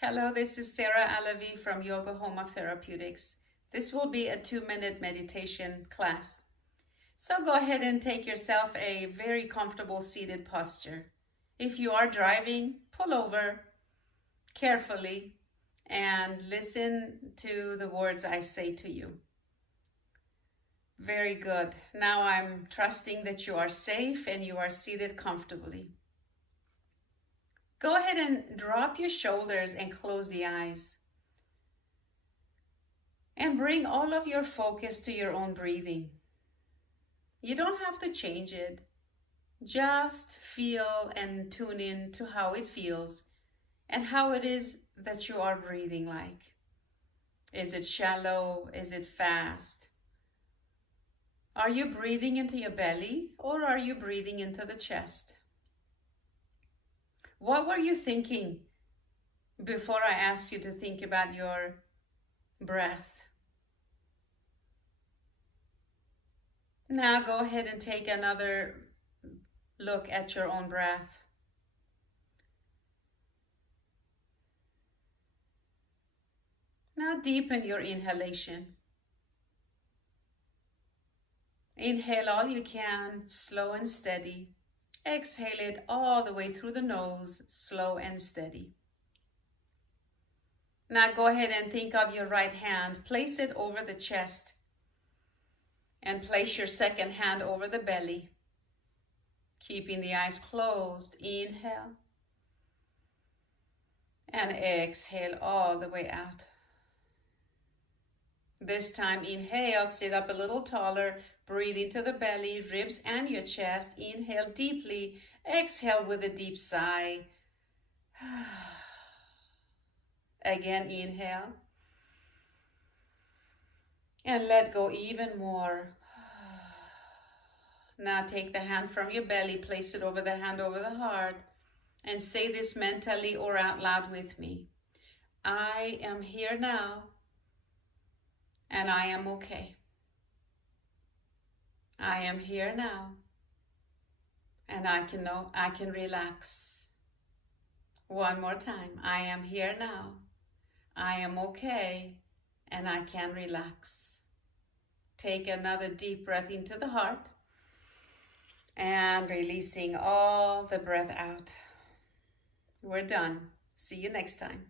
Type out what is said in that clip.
Hello, this is Sara Alavi from Yoga Home of Therapeutics. This will be a 2-minute meditation class. So go ahead and take yourself a very comfortable seated posture. If you are driving, pull over carefully and listen to the words I say to you. Very good. Now I'm trusting that you are safe and you are seated comfortably. Go ahead and drop your shoulders and close the eyes. And bring all of your focus to your own breathing. You don't have to change it. Just feel and tune in to how it feels and how it is that you are breathing like. Is it shallow? Is it fast? Are you breathing into your belly or are you breathing into the chest? What were you thinking before I asked you to think about your breath? Now go ahead and take another look at your own breath. Now deepen your inhalation. Inhale all you can, slow and steady. Exhale it all the way through the nose, slow and steady. Now go ahead and think of your right hand. Place it over the chest and place your second hand over the belly. Keeping the eyes closed, inhale and exhale all the way out. This time, inhale, sit up a little taller, breathe into the belly, ribs and your chest. Inhale deeply, exhale with a deep sigh. Again, inhale. And let go even more. Now take the hand from your belly, place it over the hand over the heart, and say this mentally or out loud with me. I am here now. And I am okay. I am here now. And I can relax. One more time. I am here now. I am okay. And I can relax. Take another deep breath into the heart. And releasing all the breath out. We're done. See you next time.